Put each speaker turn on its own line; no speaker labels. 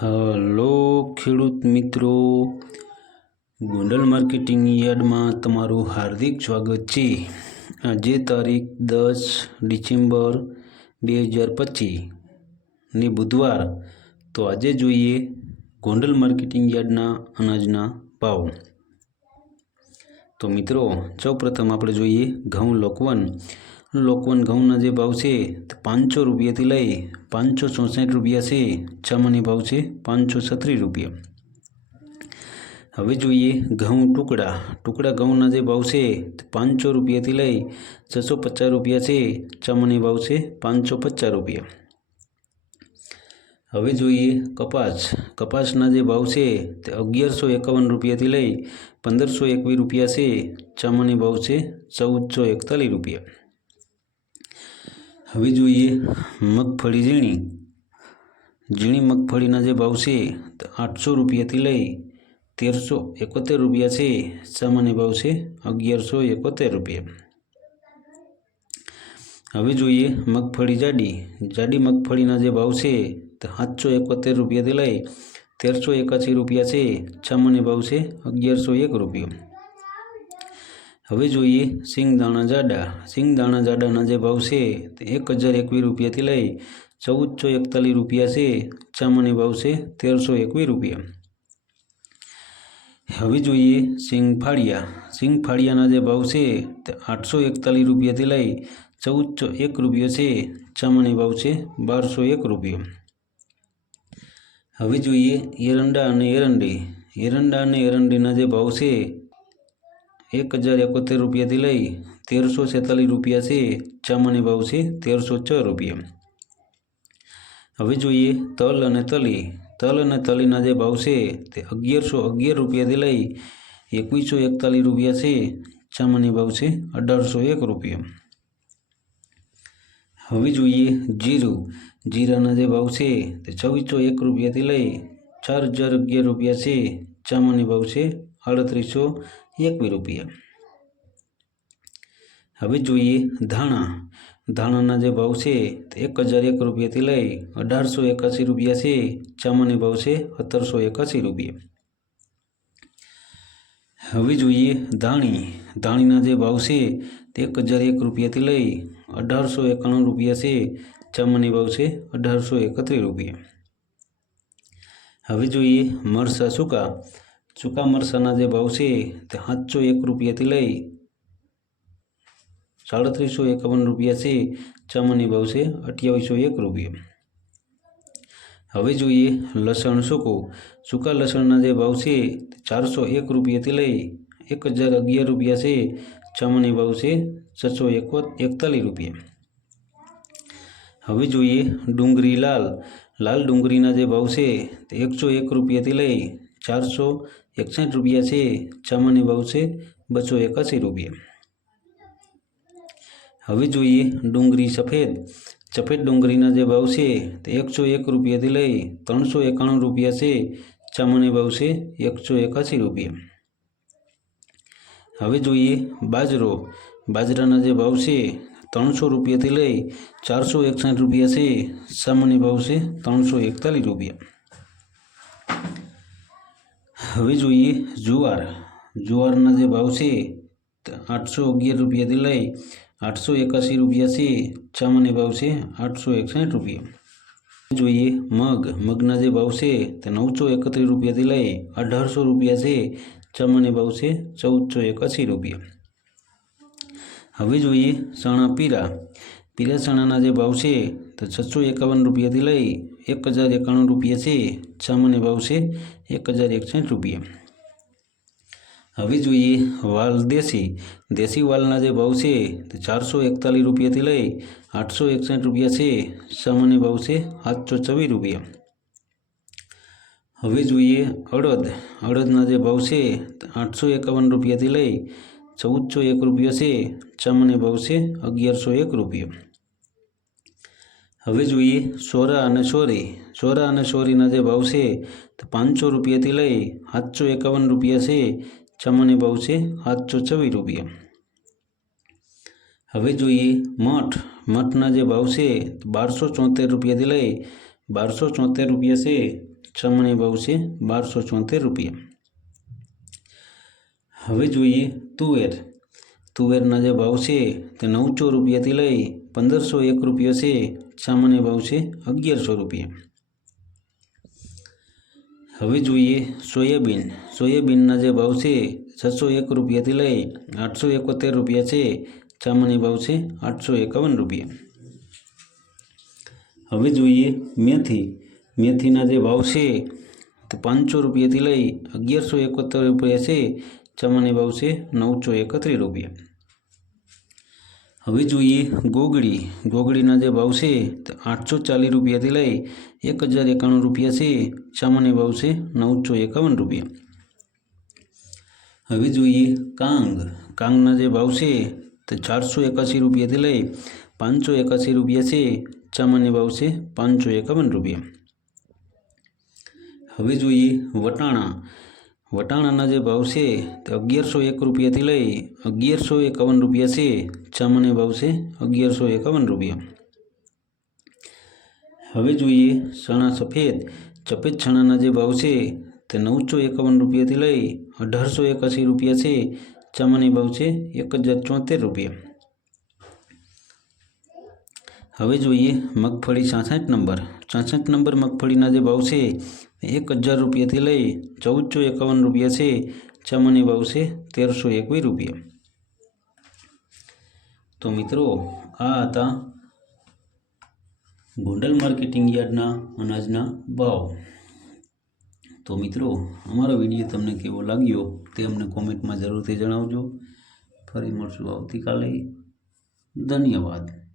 Hello ખેડૂત મિત્રો. Gondal marketing યાર્ડમાં તમારું હાર્દિક સ્વાગત છે. આજે તારીખ દસ ડિસેમ્બર બે હજાર પચીસ ને બુધવાર. તો આજે જોઈએ ગોંડલ માર્કેટિંગ યાર્ડના અનાજના ભાવ. તો મિત્રો, સૌપ્રથમ આપણે જોઈએ ઘઉં લોકવન. લોકવન ઘઉંના જે ભાવ છે, તે પાંચસો રૂપિયાથી લઈ પાંચસો ચોસઠ રૂપિયા છે, ચમની ભાવ છે પાંચસો છત્રીસ રૂપિયા. હવે જોઈએ ઘઉં ટુકડા. ટુકડા ઘઉંના જે ભાવ છે, તે પાંચસો રૂપિયાથી લઈ છસો પચાસ રૂપિયા છે, ચમની ભાવ છે પાંચસો પચાસ રૂપિયા. હવે જોઈએ કપાસ. કપાસના જે ભાવ છે, તે અગિયારસો એકાવન રૂપિયાથી લઈ પંદરસો એકવીસ રૂપિયા છે, ચમની ભાવ છે ચૌદસો એકતાલીસ રૂપિયા. હવે જોઈએ મગફળી ઝીણી. ઝીણી મગફળીના જે ભાવ છે આઠસો રૂપિયાથી લઈ તેરસો એકોતેર રૂપિયા છે. સામાન્ય ભાવ છે અગિયારસો એકોતેર રૂપિયા. હવે જોઈએ મગફળી જાડી. જાડી મગફળીના જે ભાવ છે સાતસો એકોતેર રૂપિયાથી લઈ તેરસો એકાસી રૂપિયા છે. સામાન્ય ભાવ છે અગિયારસો એક રૂપિયા. હવે જોઈએ સિંગદાણા જાડા. સિંગદાણા જાડાના જે ભાવ છે તે એક હજાર એકવીસ રૂપિયાથી લઈ ચૌદસો એકતાલીસ રૂપિયા છે. ચામાની ભાવ છે તેરસો એકવીસ રૂપિયા. હવે જોઈએ સિંગ ફાળિયા સિંગ ફાળિયાના જે ભાવ છે તે આઠસો એકતાલીસ રૂપિયાથી લઈ ચૌદસો એક રૂપિયો છે. ચામાની ભાવ છે બારસો એક રૂપિયો. હવે જોઈએ એરંડા અને એરંડી. એરંડા અને એરંડીના જે ભાવ છે એક હજાર એકોતેર રૂપિયાથી લઈ તેરસો છેતાલીસ રૂપિયા છે ચામાની ભાવ છે, તેરસો છ રૂપિયા. હવે જોઈએ તલ અને તલી. તલ અને તલીના જે ભાવ છે, તે અગિયારસો અગિયાર રૂપિયાથી લઈ એકવીસો એકતાલીસ રૂપિયા છે ચામાની ભાવ છે, અઢારસો એક રૂપિયા. હવે જોઈએ જીરું. જીરાના જે ભાવ છે, તે છવ્વીસો એક રૂપિયાથી લઈ ચાર હજાર અગિયાર રૂપિયા છે ચામાની ભાવ છે, આડત્રીસો એકવીસ રૂપિયા. હવે જોઈએ ધાણા. ધાણાના જે ભાવ છે તે એક હજાર એક રૂપિયાથી લઈ અઢારસો એકાસી રૂપિયા છે. ચામાની ભાવ છે સત્તરસો એકાસી રૂપિયા. હવે જોઈએ ધાણી. ધાણીના જે ભાવ છે તે એક હજાર એક રૂપિયાથી લઈ અઢારસો એકાણું રૂપિયા છે. ચામાની ભાવ છે અઢારસો એકત્રીસ રૂપિયા. હવે જોઈએ મરસા સૂકા. સૂકા મરસાના જે ભાવ છે તે સાતસો એક રૂપિયાથી લઈ સાડત્રીસો એકાવન રૂપિયા છે. ચામાની ભાવ છે અઠ્યાવીસો એક રૂપિયા. હવે જોઈએ લસણ સૂકું. સૂકા લસણના જે ભાવ છે તે ચારસો એક રૂપિયાથી લઈ એક હજાર અગિયાર રૂપિયા છે. ચામાની ભાવ છે છસો એકો એકતાલીસ રૂપિયા. હવે જોઈએ ડુંગળી લાલ. લાલ ડુંગળીના જે ભાવ છે તે એકસો એક રૂપિયાથી લઈ ચારસો એકસઠ રૂપિયા છે, ચામાની ભાવ છે, બસો એકાસી રૂપિયા. હવે જોઈએ ડુંગળી સફેદ. સફેદ ડુંગળીના જે ભાવ છે, તે એકસો એક રૂપિયાથી લઈ ત્રણસો એકાણું રૂપિયા છે, ચામાની ભાવ છે, એકસો એકાસી રૂપિયા. હવે જોઈએ બાજરો. બાજરાના જે ભાવ છે, ત્રણસો રૂપિયાથી લઈ ચારસો એકસઠ રૂપિયા છે સામાન્ય ભાવ છે, ત્રણસો એકતાલીસ રૂપિયા. હવે જોઈએ જુવાર. જુવારના જે ભાવ છે આઠસો અગિયાર રૂપિયાથી લઈ આઠસો એકાસી રૂપિયા છે. ચામાન્ય ભાવ છે આઠસો એકસઠ રૂપિયા. જોઈએ મગ. મગના જે ભાવ છે, તે નવસો એકત્રીસ રૂપિયાથી લઈ અઢારસો રૂપિયા છે. ચામાન્ય ભાવ છે ચૌદસો એકાસી રૂપિયા. હવે જોઈએ ચણા પીરા પીરા ચણાના જે ભાવ છે તો છસો એકાવન રૂપિયાથી લઈ એક હજાર એકાણું રૂપિયા છે. સામાન્ય ભાવ છે એક હજાર એકસઠ રૂપિયા. હવે જોઈએ વાલ દેશી. દેશી વાલના જે ભાવ છે તે ચારસો એકતાલીસ રૂપિયાથી લઈ આઠસો એકસઠ રૂપિયા છે. સામાન્ય ભાવ છે સાતસો છવ્વીસ રૂપિયા. હવે જોઈએ અડદ. અડદના જે ભાવ છે આઠસો એકાવન રૂપિયાથી લઈ ચૌદસો એક રૂપિયા છે, ચમને ભાવ છે, અગિયારસો એક રૂપિયા. હવે જોઈએ સોરા અને સોરી. સોરા અને સોરીના જે ભાવ છે, તો પાંચસો રૂપિયાથી લઈ સાતસો એકાવન રૂપિયા છે, ચમને ભાવ છે, સાતસો છવ્વીસ રૂપિયા. હવે જોઈએ મઠ. મઠના જે ભાવ છે બારસો ચોતેર રૂપિયાથી લઈ બારસો ચોતેર રૂપિયા છે ચમણે ભાવ છે, બારસો ચોતેર રૂપિયા. હવે જોઈએ તુવેર. તુવેરના જે ભાવ છે તે નવસો રૂપિયાથી લઈ પંદરસો એક રૂપિયા છે. સામાન્ય ભાવ છે અગિયારસો રૂપિયા. હવે જોઈએ સોયાબીન. સોયાબીનના જે ભાવ છે છસો એક રૂપિયાથી લઈ આઠસો એકોતેર રૂપિયા છે. સામાન્ય ભાવ છે આઠસો એકાવન રૂપિયા. હવે જોઈએ મેથી. મેથીના જે ભાવ છે તે પાંચસો રૂપિયાથી લઈ અગિયારસો એકોતેર રૂપિયા છે. સામાન્ય ભાવ છે નવસો એકત્રીસ રૂપિયા. હવે જોઈએ ગોગડી. ગોગડીના જે ભાવ છે તે આઠસો ચાલીસ રૂપિયાથી લઈ એક હજાર એકાણું રૂપિયા છે. સામાન્ય ભાવ છે નવસો એકાવન રૂપિયા. હવે જોઈએ કાંગ. કાંગના જે ભાવ છે તે ચારસો એકાસી રૂપિયાથી લઈ પાંચસો એકાસી રૂપિયા છે. સામાન્ય ભાવ છે પાંચસો એકાવન રૂપિયા. હવે જોઈએ વટાણા. વટાણાના જે ભાવ છે તે અગિયારસો એક રૂપિયાથી લઈ અગિયારસો એકાવન રૂપિયા છે. સામાન્ય ભાવ છે અગિયારસો એકાવન રૂપિયા. હવે જોઈએ ચણા સફેદ. સફેદ ચણાના જે ભાવ છે તે નવસો એકાવન રૂપિયાથી લઈ અઢારસો એકાસી રૂપિયા છે. સામાન્ય ભાવ છે એક હજાર ચોતેર રૂપિયા. હવે જોઈએ મગફળી છાસઠ નંબર. છાસઠ નંબર મગફળીના જે ભાવ છે એક હજાર રૂપિયાથી લઈ ચૌદસો એકાવન રૂપિયા છે. ચમની ભાવ છે તેરસો એકવીસ રૂપિયા. તો મિત્રો, આ હતા ગોંડલ માર્કેટિંગ યાર્ડના અનાજના ભાવ. તો મિત્રો, અમારો વીડિયો તમને કેવો લાગ્યો તે અમને કોમેન્ટમાં જરૂરથી જણાવજો. ફરી મળશું આવતીકાલે. ધન્યવાદ.